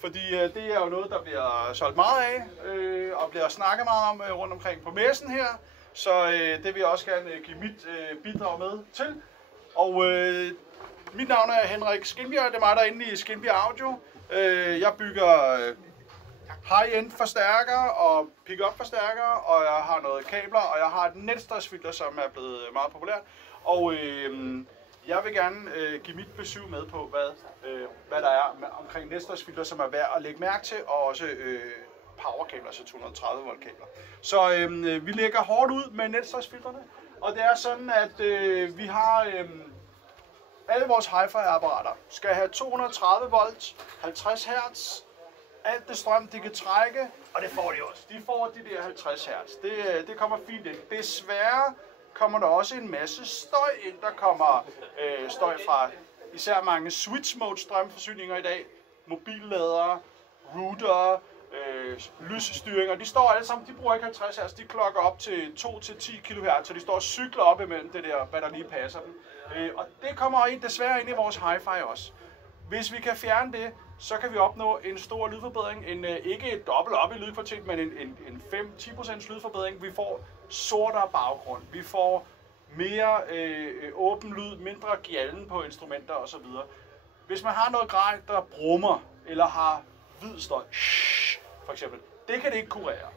fordi det er jo noget, der bliver solgt meget af, og bliver snakket meget om rundt omkring på messen her. Så det vil jeg også gerne give mit bidrag med til. Og mit navn er Henrik Skinbjerg, det er mig, der er inde i Skinbjerg Audio. Jeg bygger high-end forstærker og pick-up forstærker, og jeg har noget kabler, og jeg har et netstøjsfilter, som er blevet meget populært. Og jeg vil gerne give mit besøg med på, hvad der er omkring netstøjsfilter, som er værd at lægge mærke til, og også powerkabler, altså 230 volt kabler. Så vi lægger hårdt ud med netstøjsfilterne, og det er sådan, at vi har alle vores hi-fi apparater skal have 230 volt, 50 hertz, alt det strøm, de kan trække, og det får de også. De får de der 50 hertz. Det kommer fint ind. Desværre kommer der også en masse støj ind. Der kommer støj fra især mange switch mode strømforsyninger i dag, mobilladere, routere, lysstyringer. De står alle sammen, de bruger ikke 50 hertz, de klokker op til 2-10 kHz, så de står og cykler op imellem det der, hvad der lige passer dem. Og det kommer desværre ind i vores hi-fi også. Hvis vi kan fjerne det, så kan vi opnå en stor lydforbedring. Ikke et dobbelt op i lydkvalitet, men en 5-10% lydforbedring. Vi får sortere baggrund. Vi får mere åben lyd, mindre gjalden på instrumenter osv. Hvis man har noget grej, der brummer, eller har hvid støj, for eksempel, det kan det ikke kurere.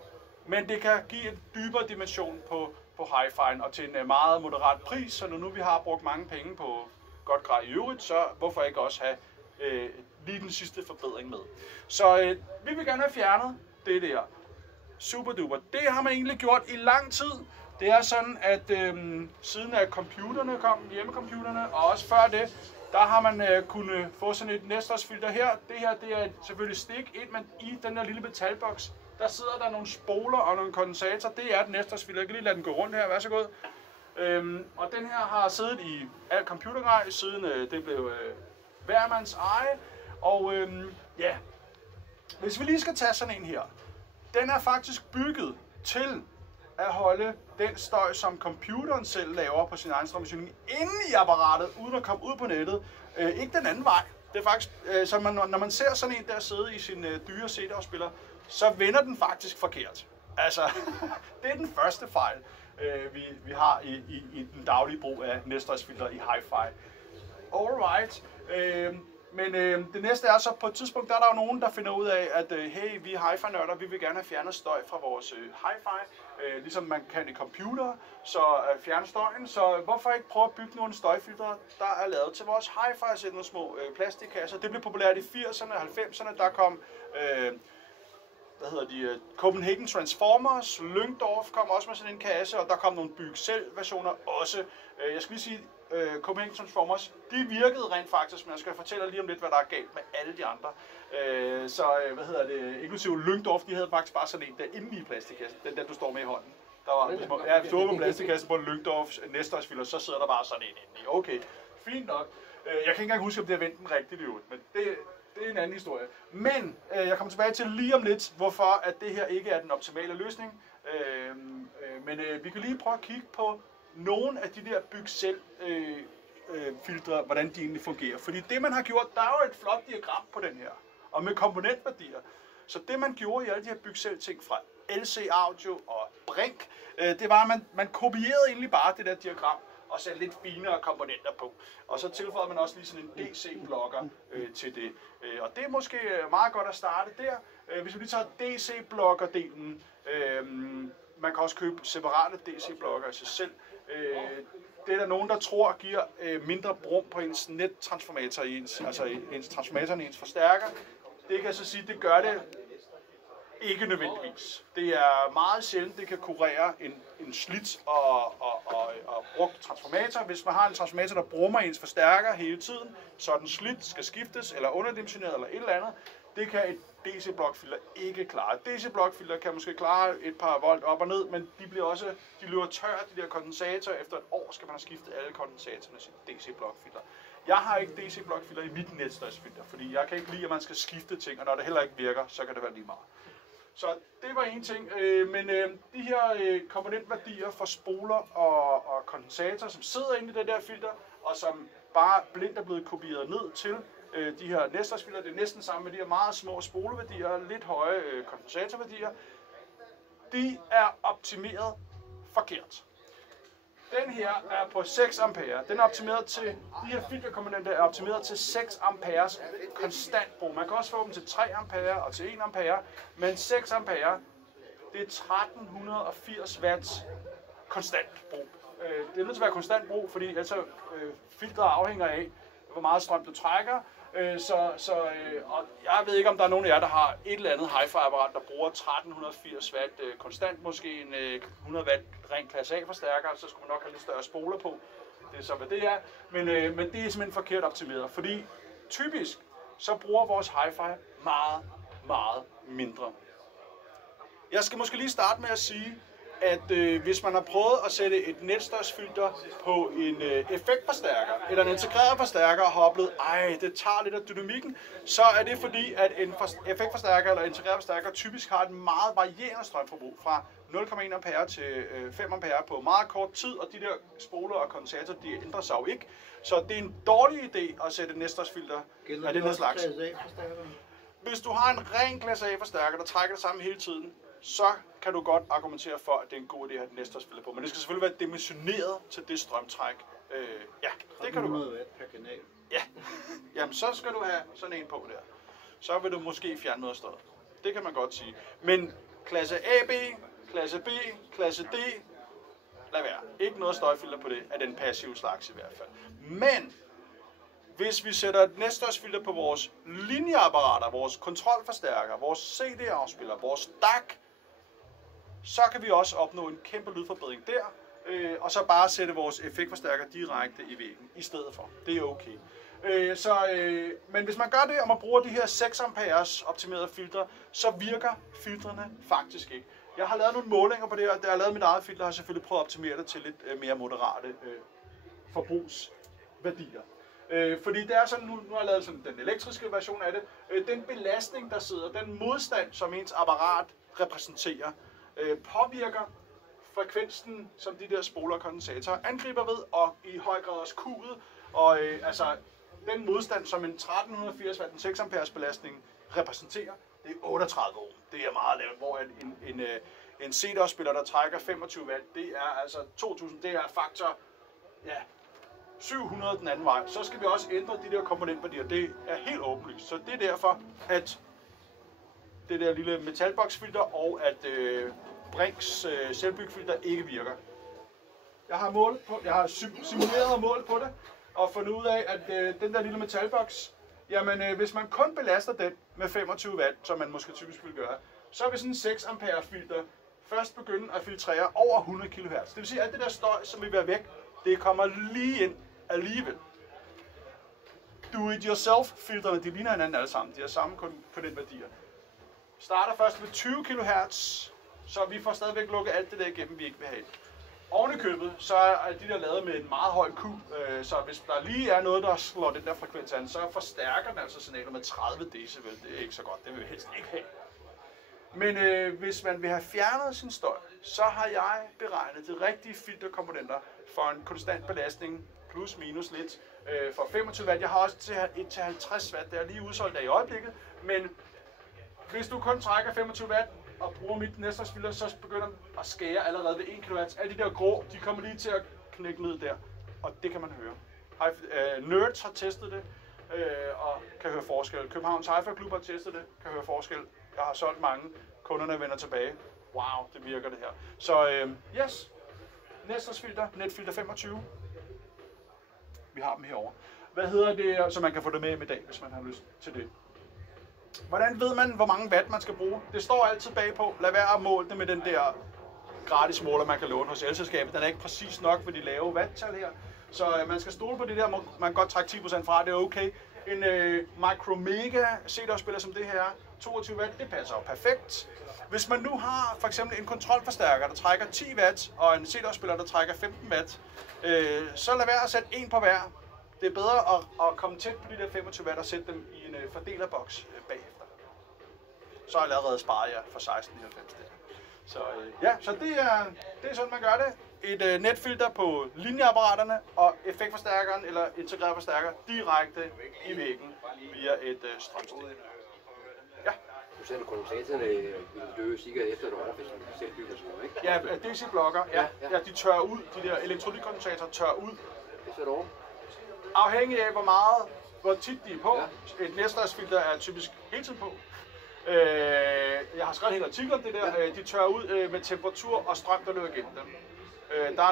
Men det kan give en dybere dimension på hi-fi'en og til en meget moderat pris. Så når nu vi har brugt mange penge på godt grej i øvrigt, så hvorfor ikke også have lige den sidste forbedring med. Så vi vil gerne have fjernet det der super duper. Det har man egentlig gjort i lang tid. Det er sådan, at siden at computerne kom, hjemmecomputerne, og også før det, der har man kunnet få sådan et netstøjsfilter her. Det her, det er selvfølgelig stik ind, men i den der lille metalboks, der sidder der nogle spoler og nogle kondensatorer. Det er et netstøjsfilter. Jeg kan lige lade den gå rundt her, vær så god. Og den her har siddet i alt computergrej, siden det blev hvermands eje. Og ja, hvis vi lige skal tage sådan en her, den er faktisk bygget til at holde den støj, som computeren selv laver på sin egen strømforsyning inde i apparatet, uden at komme ud på nettet. Ikke den anden vej. Det er faktisk, så når man ser sådan en der sidde i sin dyre CD-afspiller, så vender den faktisk forkert. Altså, det er den første fejl, vi har i den daglige brug af netstøjsfilter i hi-fi. Alright. Men det næste er så, på et tidspunkt, der er der jo nogen, der finder ud af, at hey, vi er hi-fi-nørder, vi vil gerne have fjernet støj fra vores hi-fi, ligesom man kan i computer, så fjerne støjen. Så hvorfor ikke prøve at bygge nogle støjfiltre, der er lavet til vores hi-fi, sætte nogle små plastikkasser. Det blev populært i 80'erne og 90'erne, der kom Copenhagen Transformers, Lyngdorf kom også med sådan en kasse, og der kom nogle byg selv versioner også. Jeg skal lige sige, Copenhagen Transformers, de virkede rent faktisk, men jeg skal fortælle lige om lidt, hvad der er galt med alle de andre. Inklusive Lyngdorf, de havde faktisk bare sådan en der inde i plastikkassen, den der du står med i hånden. Der var, hvis du åbner plastikkassen på Lyngdorfs netstøjsfilter, så sidder der bare sådan en inde i. Okay, fint nok. Jeg kan ikke engang huske, om det har vendt den rigtigt ud, men det er en anden historie. Men jeg kommer tilbage til lige om lidt, hvorfor at det her ikke er den optimale løsning. Men vi kan lige prøve at kigge på nogle af de der byg selv filtre, hvordan de egentlig fungerer. Fordi det man har gjort, der er jo et flot diagram på den her, og med komponentværdier. Så det man gjorde i alle de her byg selv ting fra LC Audio og Brink, det var, at man kopierede egentlig bare det der diagram, og satte lidt finere komponenter på. Og så tilføjede man også lige sådan en DC-blokker til det. Og det er måske meget godt at starte der. Hvis vi lige tager DC-blokker-delen, man kan også købe separate DC-blokker i sig selv. Det er der nogen, der tror giver mindre brum på ens nettransformator, ens transformatoren i ens forstærker. Det kan jeg så sige, det gør det ikke nødvendigvis. Det er meget sjældent, det kan kurere en slidt og brugt transformator. Hvis man har en transformator, der brummer ens forstærker hele tiden, så den slidt skal skiftes, eller underdimensioneret, eller et eller andet, det kan et DC-blokfilter ikke klare. Et DC-blokfilter kan måske klare et par volt op og ned, men de løber tør, de der kondensatorer. Efter et år skal man have skiftet alle kondensatorerne til DC-blokfilter. Jeg har ikke DC-blokfilter i mit netstøjsfilter, fordi jeg kan ikke lide, at man skal skifte ting, og når det heller ikke virker, så kan det være lige meget. Så det var en ting, men de her komponentværdier for spoler og kondensatorer, som sidder inde i det der filter, og som bare blindt er blevet kopieret ned til de her Nestor-filter. Det er næsten samme med de her meget små spoleværdier, lidt høje kondensatorværdier. De er optimeret forkert. Den her er på 6 ampere. Den er optimeret til, de her filterkomponenter er optimeret til 6 amperes konstant brug. Man kan også få dem til 3 ampere og til 1 ampere, men 6 ampere, det er 1380 watts konstant brug. Det er nødt til at være konstant brug, fordi altså filteret afhænger af, hvor meget strøm du trækker. Og jeg ved ikke, om der er nogen af jer, der har et eller andet hi-fi-apparat, der bruger 1380 watt konstant, måske en 100 watt ren klasse A-forstærker, så skulle man nok have lidt større spoler på. Det er så, hvad det er. Men det er simpelthen forkert optimeret, fordi typisk så bruger vores hi-fi meget, meget mindre. Jeg skal måske lige starte med at sige, at hvis man har prøvet at sætte et netstøjsfilter på en effektforstærker eller en integreret forstærker og har oplevet, det tager lidt af dynamikken, så er det fordi, at en effektforstærker eller integreret forstærker typisk har et meget varierende strømforbrug fra 0,1 ampere til 5 ampere på meget kort tid, og de der spoler og kondensatorer, de ændrer sig jo ikke. Så det er en dårlig idé at sætte et netstøjsfilter af den her slags. Hvis du har en ren klasse A-forstærker, der trækker det samme hele tiden, så kan du godt argumentere for, at det er en god idé at have et Nestor-filter på. Men det skal selvfølgelig være dimensioneret til det strømtræk. Ja, det kan du godt. Watt per kanal. Ja, jamen så skal du have sådan en på der. Så vil du måske fjerne noget af stødet. Det kan man godt sige. Men klasse AB, klasse B, klasse D, lad være. Ikke noget støjfilter på det, af den passive slags i hvert fald. Men hvis vi sætter et Nestor-filter på vores linjeapparater, vores kontrolforstærker, vores CD-afspiller, vores DAC, så kan vi også opnå en kæmpe lydforbedring der, og så bare sætte vores effektforstærker direkte i væggen i stedet for. Det er okay. Men hvis man gør det, og man bruger de her 6 amperes optimerede filtre, så virker filtrene faktisk ikke. Jeg har lavet nogle målinger på det, og da jeg har lavet mit eget filter, har jeg selvfølgelig prøvet at optimere det til lidt mere moderate forbrugsværdier. Fordi det er sådan, nu har jeg lavet sådan den elektriske version af det, den belastning, der sidder, den modstand, som ens apparat repræsenterer, påvirker frekvensen, som de der spoler og kondensatorer angriber ved, og i høj grad også Q'et, og altså den modstand, som en 1380 watt, en 6 amperes belastning repræsenterer, det er 38 ohm. Det er meget lavt, hvor en CD-afspiller, der trækker 25 watt, det er altså 2000, det er faktor, ja, 700 den anden vej. Så skal vi også ændre de der komponentværdier. Det er helt åbenlyst. Så det er derfor, at det der lille metalboksfilter og at Brinks selvbygfilter ikke virker. Jeg har simuleret og målt på det, og fundet ud af, at den der lille metalboks, jamen hvis man kun belaster den med 25 watt, som man måske typisk vil gøre, så vil sådan en 6 ampere filter først begynde at filtrere over 100 kHz. Det vil sige, at alt det der støj, som vil være væk, det kommer lige ind alligevel. Do-it-yourself-filtrene, de ligner hinanden alle sammen. De har samme komponentværdier. Starter først ved 20 kHz, så vi får stadigvæk lukket alt det der igennem, vi ikke vil have. Oven i købet, så er de der lavet med en meget høj Q, så hvis der lige er noget, der slår den der frekvens an, så forstærker den altså signaler med 30 decibel. Det er ikke så godt, det vil vi helst ikke have. Men hvis man vil have fjernet sin støj, så har jeg beregnet de rigtige filterkomponenter for en konstant belastning, plus minus lidt, for 25 watt. Jeg har også til 50 watt, det er lige udsolgt af i øjeblikket, men hvis du kun trækker 25 watt og bruger mit Nestor-filter, så begynder den at skære allerede ved 1 kW. Alle de der grå, de kommer lige til at knække ned der, og det kan man høre. Nerds har testet det, og kan høre forskel. Københavns Hi-Fi Klub har testet det, kan høre forskel. Jeg har solgt mange, kunderne vender tilbage. Wow, det virker det her. Så yes, Nestors filter, Netfilter 25. Vi har dem herovre. Hvad hedder det, så man kan få det med i dag, hvis man har lyst til det. Hvordan ved man, hvor mange watt man skal bruge? Det står altid bagpå. Lad være at måle det med den der gratis måler, man kan låne hos elselskabet. Den er ikke præcis nok for de lave watttal her. Så man skal stole på det der, man kan godt trække 10% fra, det er okay. En Micromega CD-afspiller som det her, 22 watt, det passer jo perfekt. Hvis man nu har for eksempel en kontrolforstærker, der trækker 10 watt, og en CD-afspiller, der trækker 15 watt, så lad være at sætte en på hver. Det er bedre at komme tæt på de der 25 watt og sætte dem i en fordelerboks bagefter. Så har jeg allerede sparet jer for 16,99. Så ja, så det er sådan, man gør det. Et netfilter på linjeapparaterne og effektforstærkeren eller integreret forstærker direkte i væggen. via et strømstik. Ja. Du sagde, at kondensatorerne ville dø sikkert efter et år, hvis man selv bygger sådan noget, ikke? Ja, DC-blokker, ja, de tørrer ud. De der elektronikkondensatorer tørrer ud. Efter et år? Afhængig af, hvor tit de er på. Ja. Et næstdagsfilter er typisk hele tiden på. Jeg har skrevet en artikel om det der. Ja. De tørrer ud med temperatur og strøm, der løber igennem dem. Der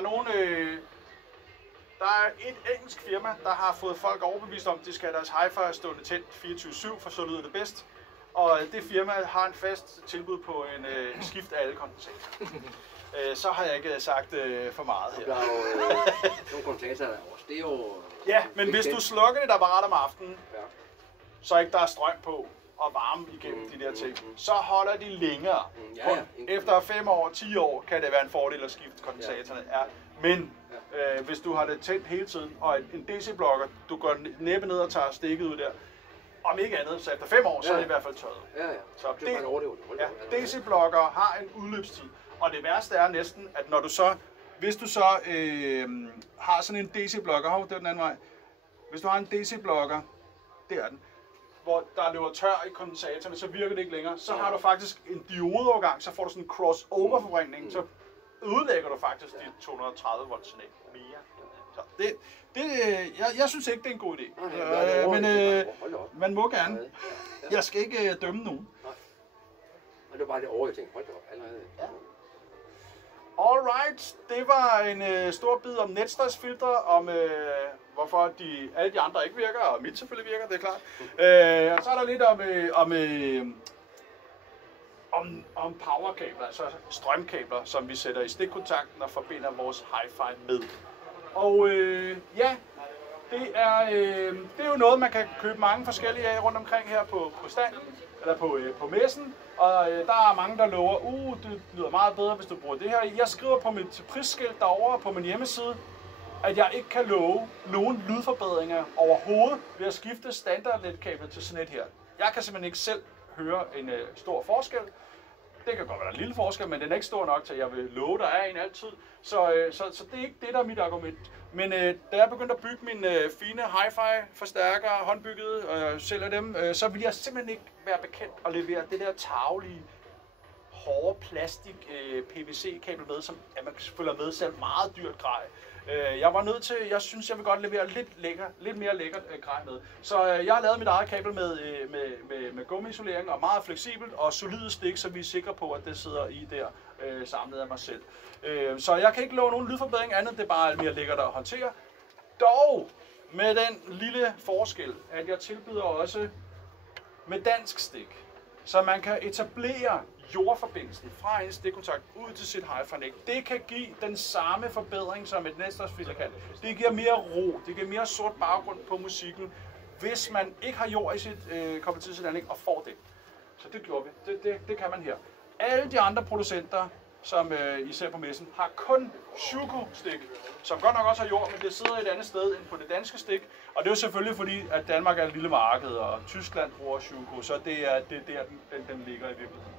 er et engelsk firma, der har fået folk overbevist om, at de skal have deres hi-fi stående tændt 24/7, for så lyder det bedst. Og det firma har en fast tilbud på en skift af alle kondensatorer. Så har jeg ikke sagt for meget her. Der er jo nogle kondensatorer også. Det er jo... Ja, men hvis du slukker dit apparat om aftenen, så ikke der er strøm på og varme igennem de der ting, så holder de længere. Efter 5 år, 10 år kan det være en fordel at skifte kondensatorerne. Ja. Men hvis du har det tændt hele tiden, og en DC-blokker, du går næppe ned og tager stikket ud der, om ikke andet, så efter 5 år, så er det i hvert fald tørret. Så DC-blokker har en udløbstid, og det værste er næsten, at når du så, hvis du så har sådan en DC-blokker, det er den anden vej, hvis du har en DC-blokker, det er den, hvor der løber tør i kondensatorerne, så virker det ikke længere. Så har du faktisk en diodeovergang, så får du sådan en crossover-forbrænding, så ødelægger du faktisk dit 230 volt signal mere. Så jeg synes ikke, det er en god idé. Men man må gerne. Jeg skal ikke dømme nogen. Det var bare det år, jeg tænkte, hold da op, allerede. Alright, det var en stor bid om netstøjsfiltre, om hvorfor alle de andre ikke virker, og mit selvfølgelig virker, det er klart. Og så er der lidt om powerkabler, altså strømkabler, som vi sætter i stikkontakten og forbinder vores hi-fi med. Og det er jo noget, man kan købe mange forskellige af rundt omkring her på standen, eller på messen. Og der er mange, der lover, det lyder meget bedre, hvis du bruger det her. Jeg skriver på mit prisskilt derovre på min hjemmeside, at jeg ikke kan love nogen lydforbedringer overhovedet ved at skifte standardnetkablet til sådan et her. Jeg kan simpelthen ikke selv høre en stor forskel. Det kan godt være en lille forskel, men den er ikke stor nok til, at jeg vil love, der er en altid. Så det er ikke det, der er mit argument. Men da jeg begyndte at bygge mine fine hi-fi forstærkere, håndbyggede, og jeg sælger dem, så ville jeg simpelthen ikke være bekendt at levere det der tarvelige, hårde plastik PVC-kabel med, som man følger med selv meget dyrt grej. Jeg var nødt til, jeg synes, jeg vil godt levere lidt mere lækkert grej med. Så jeg har lavet mit eget kabel med gummiisolering og meget fleksibelt og solide stik, så vi er sikre på, at det sidder i der samlet af mig selv. Så jeg kan ikke love nogen lydforbedring andet, det er bare mere lækkert at håndtere. Dog med den lille forskel, at jeg tilbyder også med dansk stik, så man kan etablere jordforbindelsen fra en stikkontakt ud til sit hi-fi-net. Det kan give den samme forbedring, som et netstøjsfilter kan. Det giver mere ro, det giver mere sort baggrund på musikken, hvis man ikke har jord i sit koblet til sit anlæg og får det. Så det gjorde vi. Det kan man her. Alle de andre producenter, som I ser på messen, har kun Schuko-stik, som godt nok også har jord, men det sidder et andet sted end på det danske stik. Og det er jo selvfølgelig fordi, at Danmark er et lille marked, og Tyskland bruger Schuko, så det er der, den ligger i virkeligheden.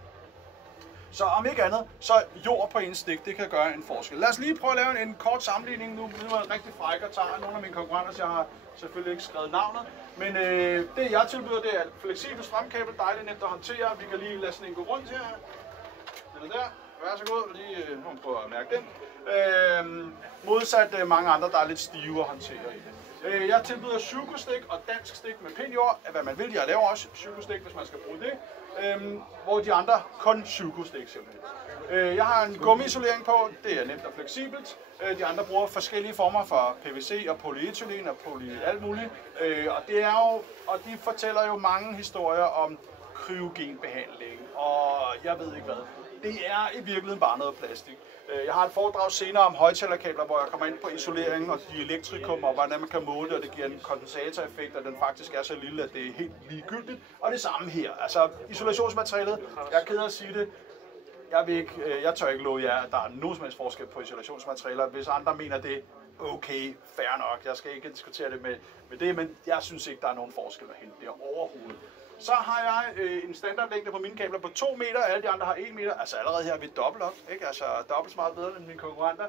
Så om ikke andet, så jord på en stik, det kan gøre en forskel. Lad os lige prøve at lave en kort sammenligning. Nu er jeg rigtig fræk og tager nogle af mine konkurrenter, så jeg har selvfølgelig ikke skrevet navnet. Men det jeg tilbyder, det er et fleksibelt strømkabel, dejligt nemt at håndtere. Vi kan lige lade sådan en gå rundt her. Den er der. Vær så god, lige nu prøver at mærke den. Modsat mange andre, der er lidt stive at håndtere i det. Jeg tilbyder Schuko-stik og dansk stik med pinjord, hvad man vil. Jeg laver også Schuko-stik, hvis man skal bruge det. Hvor de andre kun Schuko-stik simpelthen. Jeg har en gummiisolering på, det er nemt og fleksibelt. De andre bruger forskellige former for PVC og polyethylen og alt muligt. Og de fortæller jo mange historier om kryogenbehandling, og jeg ved ikke hvad. Det er i virkeligheden bare noget plastik. Jeg har et foredrag senere om højttalerkabler, hvor jeg kommer ind på isoleringen og dielektrikum, og hvordan man kan måle det, og det giver en kondensatoreffekt, og den faktisk er så lille, at det er helt ligegyldigt. Og det samme her. Altså isolationsmaterialet, jeg er ked af at sige det, jeg tør ikke love jer, at der er nogen som helst forskel på isolationsmaterialer. Hvis andre mener det, okay, fair nok. Jeg skal ikke diskutere det med det, men jeg synes ikke, der er nogen forskel at hente der overhovedet. Så har jeg en standardlængde på mine kabler på 2 meter, alle de andre har 1 meter. Altså allerede her er vi dobbelt op, ikke? Altså dobbelt så meget bedre end mine konkurrenter.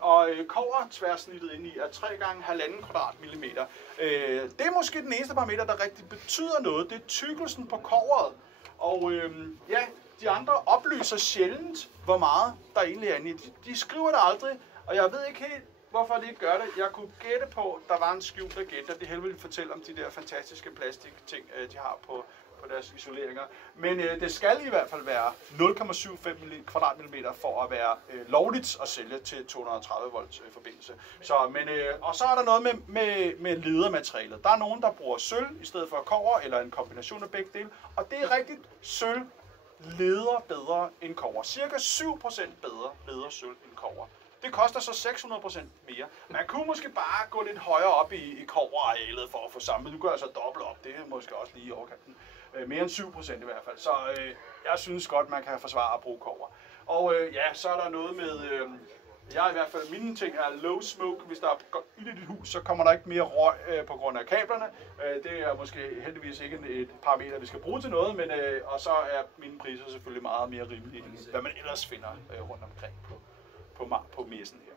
Og kobber tværsnittet ind i er 3 gange 1,5 kvadratmillimeter. Det er måske den eneste parameter, der rigtig betyder noget. Det er tykkelsen på kobberet. Og ja, de andre oplyser sjældent, hvor meget der egentlig er inde i. De skriver det aldrig, og jeg ved ikke helt, hvorfor de ikke gør det. Jeg kunne gætte på, at der var en skjult agenda. Det helvede vil fortælle om de der fantastiske plastikting, de har på deres isoleringer. Men det skal i hvert fald være 0,75 kvadratmillimeter for at være lovligt at sælge til 230 volts forbindelse. Og så er der noget med ledermaterialet. Der er nogen, der bruger sølv i stedet for kobber, eller en kombination af begge dele. Og det er rigtigt, sølv leder bedre end kobber. Cirka 7% bedre leder sølv end kobber. Det koster så 600% mere. Man kunne måske bare gå lidt højere op i kobberarealet for at få samme. Du gør altså dobbelt op. Det er måske også lige i overkanten. Mere end 7% i hvert fald. Så jeg synes godt, man kan forsvare at bruge kobber. Og ja, så er der noget med... jeg i hvert fald, mine ting er low smoke. Hvis der er ild i dit hus, så kommer der ikke mere røg på grund af kablerne. Det er måske heldigvis ikke et parameter, vi skal bruge til noget, men og så er mine priser selvfølgelig meget mere rimelige, end hvad man ellers finder rundt omkring på messen her.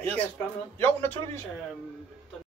Skal jeg spørge noget? Jo, naturligvis.